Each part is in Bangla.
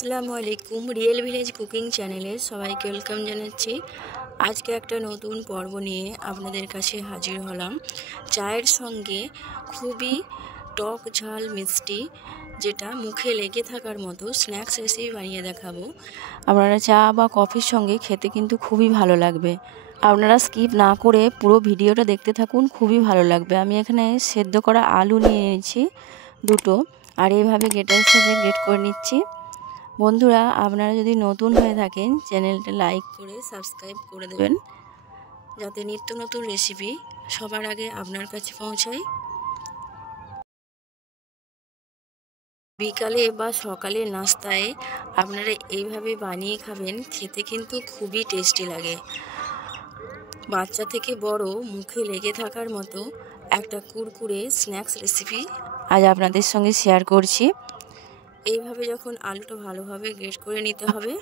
আসসালামু আলাইকুম। রিয়েল ভিলেজ কুকিং চ্যানেলে সবাইকে ওয়েলকাম জানাচ্ছি। আজকে একটা নতুন পর্ব নিয়ে আপনাদের কাছে হাজির হলাম। চায়ের সঙ্গে খুবই টক ঝাল মিষ্টি, যেটা মুখে লেগে থাকার মতো স্ন্যাক্স রেসিপি বানিয়ে দেখাবো। আপনারা চা বা কফির সঙ্গে খেতে কিন্তু খুবই ভালো লাগবে। আপনারা স্কিপ না করে পুরো ভিডিওটা দেখতে থাকুন, খুবই ভালো লাগবে। আমি এখানে সেদ্ধ করা আলু নিয়ে নিয়েছি দুটো, আর এইভাবে গ্রেটারের সাথে গ্রেট করে নিচ্ছি। বন্ধুরা, আপনারা যদি নতুন হয়ে থাকেন চ্যানেলটা লাইক করে সাবস্ক্রাইব করে দেবেন, যাতে নিত্য নতুন রেসিপি সবার আগে আপনার কাছে পৌঁছায়। বিকালে বা সকালে নাস্তায় আপনারা এইভাবে বানিয়ে খাবেন, খেতে কিন্তু খুবই টেস্টি লাগে। বাচ্চা থেকে বড় মুখে লেগে থাকার মতো একটা কুরকুরে স্ন্যাক্স রেসিপি আজ আপনাদের সঙ্গে শেয়ার করছি। এইভাবে যখন আলুটা ভালোভাবে গ্রেট করে নিতে হবে।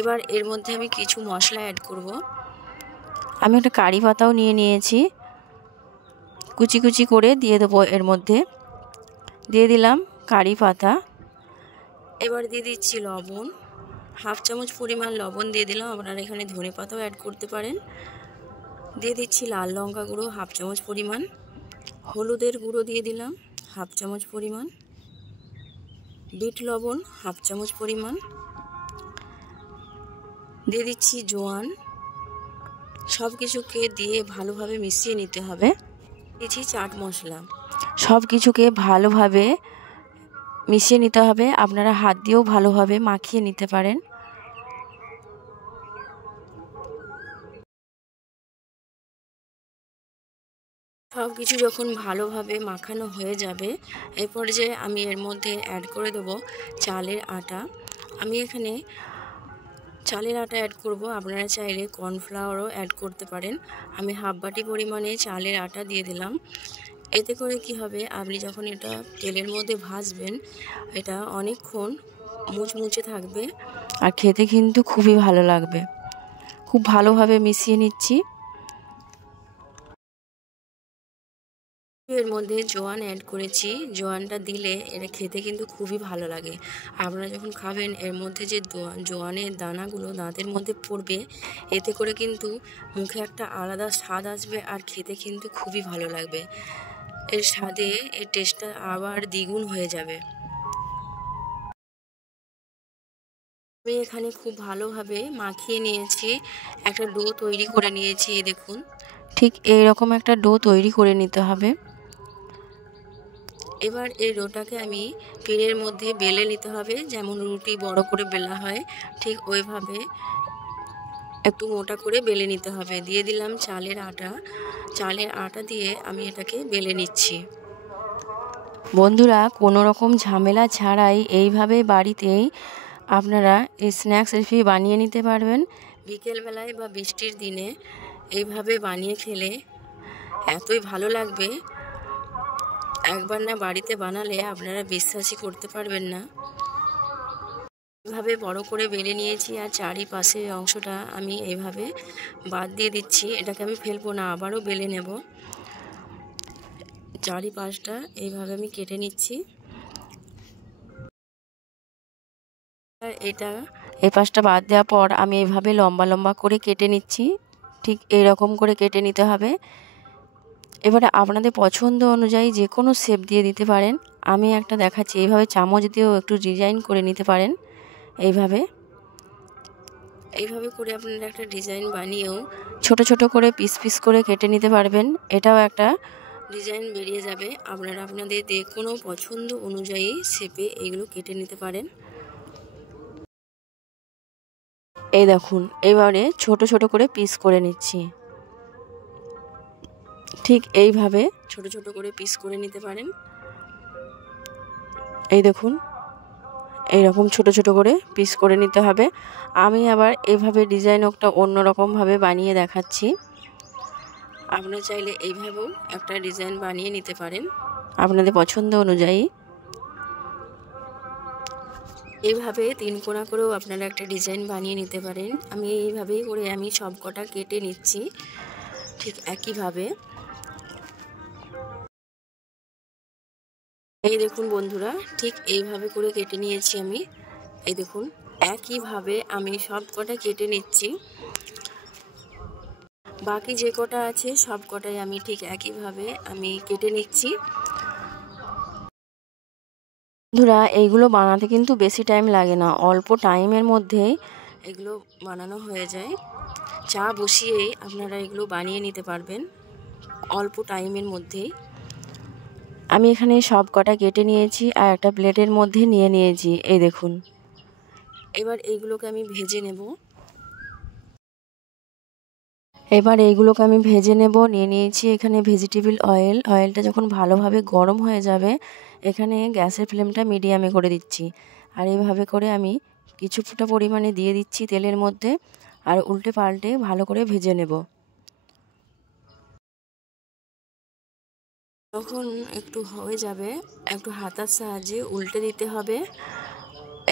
এবার এর মধ্যে আমি কিছু মশলা অ্যাড করব। আমি একটা কারি পাতাও নিয়ে নিয়েছি, কুচি কুচি করে দিয়ে দেবো এর মধ্যে। দিয়ে দিলাম কারি পাতা। এবার দিয়ে দিচ্ছি লবণ, হাফ চামচ পরিমাণ লবণ দিয়ে দিলাম। আপনারা এখানে ধনে পাতাও অ্যাড করতে পারেন। দিয়ে দিচ্ছি লাল লঙ্কা গুঁড়ো হাফ চামচ পরিমাণ, হলুদের গুঁড়ো দিয়ে দিলাম হাফ চামচ পরিমাণ, বিট লবণ হাফ চামচ পরিমাণ, দিয়ে দিচ্ছি জোয়ান। সব কিছুকে দিয়ে ভালোভাবে মিশিয়ে নিতে হবে। দিচ্ছি চাট মশলা। সব কিছুকে ভালোভাবে মিশিয়ে নিতে হবে। আপনারা হাত দিয়েও ভালোভাবে মাখিয়ে নিতে পারেন। সব কিছু যখন ভালোভাবে মাখানো হয়ে যাবে, এই পর্যায়ে আমি এর মধ্যে অ্যাড করে দেবো চালের আটা। আমি এখানে চালের আটা অ্যাড করব। আপনারা চাইলে কর্নফ্লাওয়ারও অ্যাড করতে পারেন। আমি হাফ বাটি পরিমাণে চালের আটা দিয়ে দিলাম। এতে করে কি হবে, আপনি যখন এটা তেলের মধ্যে ভাজবেন, এটা অনেকক্ষণ মুচমুচে থাকবে আর খেতে কিন্তু খুবই ভালো লাগবে। খুব ভালোভাবে মিশিয়ে নিচ্ছি। এর মধ্যে জোয়ান অ্যাড করেছি। জোয়ানটা দিলে এটা খেতে কিন্তু খুবই ভালো লাগে। আপনারা যখন খাবেন, এর মধ্যে যে জোয়ানের দানাগুলো দাঁতের মধ্যে পড়বে, এতে করে কিন্তু মুখে একটা আলাদা স্বাদ আসবে আর খেতে কিন্তু খুবই ভালো লাগবে। এর স্বাদে এর টেস্টটা আবার দ্বিগুণ হয়ে যাবে। আমি এখানে খুব ভালোভাবে মাখিয়ে নিয়েছি, একটা ডো তৈরি করে নিয়েছি। দেখুন, ঠিক এইরকম একটা ডো তৈরি করে নিতে হবে। এবার এই ডোটাকে আমি পিনের মধ্যে বেলে নিতে হবে। যেমন রুটি বড় করে বেলা হয়, ঠিক ওইভাবে একটু মোটা করে বেলে নিতে হবে। দিয়ে দিলাম চালের আটা। চালের আটা দিয়ে আমি এটাকে বেলে নিচ্ছি। বন্ধুরা, কোনো রকম ঝামেলা ছাড়াই এইভাবে বাড়িতেই আপনারা এই স্ন্যাক্স রেসিপি বানিয়ে নিতে পারবেন। বিকেলবেলায় বা বৃষ্টির দিনে এইভাবে বানিয়ে খেলে এতই ভালো লাগবে, একবার না বাড়িতে বানালে আপনারা বিশ্বাসই করতে পারবেন না। এভাবে বড় করে বেলে নিয়েছি, আর চারিপাশের অংশটা আমি এইভাবে বাদ দিয়ে দিচ্ছি। এটাকে আমি ফেলবো না, আবারও বেলে নেব। চারিপাশটা এইভাবে আমি কেটে নিচ্ছি। এটা এই পাশটা বাদ দেওয়ার পর আমি এইভাবে লম্বা লম্বা করে কেটে নিচ্ছি। ঠিক এইরকম করে কেটে নিতে হবে। এবারে আপনাদের পছন্দ অনুযায়ী যে কোনো শেপ দিয়ে দিতে পারেন। আমি একটা দেখাচ্ছি, এইভাবে চামচ দিয়েও একটু ডিজাইন করে নিতে পারেন। এইভাবে করে আপনারা একটা ডিজাইন বানিয়েও ছোট ছোট করে পিস পিস করে কেটে নিতে পারবেন। এটাও একটা ডিজাইন বেরিয়ে যাবে। আপনারা আপনাদের যে কোনো পছন্দ অনুযায়ী শেপে এইগুলো কেটে নিতে পারেন। এই দেখুন, এবারে ছোট ছোট করে পিস করে নিচ্ছি। ঠিক এইভাবে ছোট ছোট করে পিস করে নিতে পারেন। এই দেখুন, এইরকম ছোট ছোট করে পিস করে নিতে হবে। আমি আবার এইভাবে ডিজাইন একটা অন্যরকমভাবে বানিয়ে দেখাচ্ছি। আপনারা চাইলে এইভাবেও একটা ডিজাইন বানিয়ে নিতে পারেন আপনাদের পছন্দ অনুযায়ী। এইভাবে 3 কোণা করেও আপনারা একটা ডিজাইন বানিয়ে নিতে পারেন। আমি এইভাবেই করে আমি সব কটা কেটে নিচ্ছি ঠিক একইভাবে। এই দেখুন বন্ধুরা, ঠিক এইভাবে করে কেটে নিয়েছি আমি। এই দেখুন একইভাবে আমি সব কটা কেটে নিচ্ছি। বাকি যে কটা আছে সব কটাই আমি ঠিক একইভাবে আমি কেটে নিচ্ছি। বন্ধুরা এইগুলো বানাতে কিন্তু বেশি টাইম লাগে না, অল্প টাইমের মধ্যেই এগুলো বানানো হয়ে যায়। চা বসিয়েই আপনারা এগুলো বানিয়ে নিতে পারবেন অল্প টাইমের মধ্যেই। আমি এখানে সব কটা কেটে নিয়েছি আর একটা প্লেটের মধ্যে নিয়ে নিয়েছি। এই দেখুন, এবার এইগুলোকে আমি ভেজে নেব। নিয়ে নিয়েছি এখানে ভেজিটেবল অয়েল। অয়েলটা যখন ভালোভাবে গরম হয়ে যাবে, এখানে গ্যাসের ফ্লেমটা মিডিয়ামে করে দিচ্ছি। আর এইভাবে করে আমি কিছু ফুটা পরিমাণে দিয়ে দিচ্ছি তেলের মধ্যে, আর উল্টে পাল্টে ভালো করে ভেজে নেব। যখন একটু হয়ে যাবে, একটু হাতার সাহায্যে উল্টে দিতে হবে।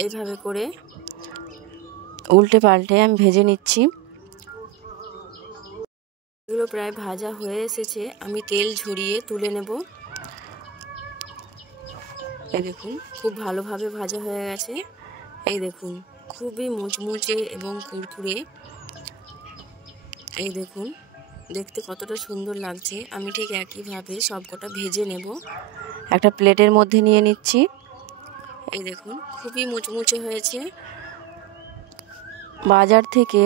এইভাবে করে উল্টে পাল্টে আমি ভেজে নিচ্ছি। এগুলো প্রায় ভাজা হয়ে এসেছে, আমি তেল ঝরিয়ে তুলে নেব। এই দেখুন খুব ভালোভাবে ভাজা হয়ে গেছে। এই দেখুন খুবই মুচমুচে এবং কুরকুরে। এই দেখুন দেখতে কতটা সুন্দর লাগছে। আমি ঠিক একইভাবে সবকটা ভেজে নেব। একটা প্লেটের মধ্যে নিয়ে নিচ্ছি। এই দেখুন খুবই মুচমুচে হয়েছে। বাজার থেকে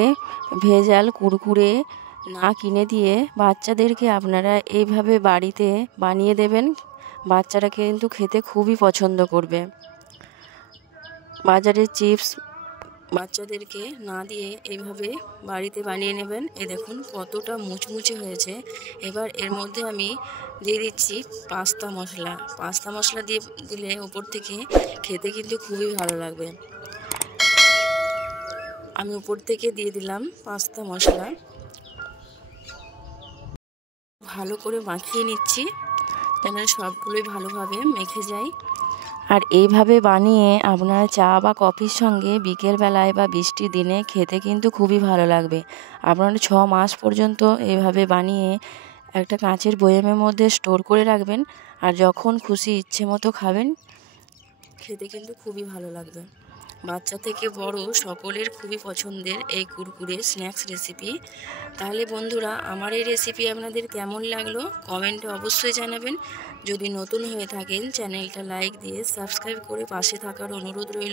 ভেজাল কুরকুরে না কিনে দিয়ে বাচ্চাদেরকে আপনারা এইভাবে বাড়িতে বানিয়ে দেবেন, বাচ্চারা কিন্তু খেতে খুবই পছন্দ করবে। বাজারের চিপস বাচ্চাদেরকে না দিয়ে এইভাবে বাড়িতে বানিয়ে নেবেন। এই দেখুন কতটা মুচমুচে হয়েছে। এবার এর মধ্যে আমি দিয়ে দিচ্ছি পাস্তা মশলা। পাস্তা মশলা দিলে উপর থেকে খেতে কিন্তু খুবই ভালো লাগবে। আমি উপর থেকে দিয়ে দিলাম পাস্তা মশলা। ভালো করে মাখিয়ে নিচ্ছি যেন সবগুলোই ভালোভাবে মেখে যায়। আর এইভাবে বানিয়ে আপনারা চা বা কফির সঙ্গে বিকেলবেলায় বা বৃষ্টির দিনে খেতে কিন্তু খুবই ভালো লাগবে। আপনারা 6 মাস পর্যন্ত এইভাবে বানিয়ে একটা কাঁচের বয়ামের মধ্যে স্টোর করে রাখবেন, আর যখন খুশি ইচ্ছে মতো খাবেন, খেতে কিন্তু খুবই ভালো লাগবে। বাচ্চা থেকে বড় সকলের খুবই পছন্দের এই কুরকুরে স্ন্যাক্স রেসিপি। তাহলে বন্ধুরা আমার এই রেসিপি আপনাদের কেমন লাগলো কমেন্টে অবশ্যই জানাবেন। যদি নতুন হয়ে থাকেন চ্যানেলটা লাইক দিয়ে সাবস্ক্রাইব করে পাশে থাকার অনুরোধ রইল।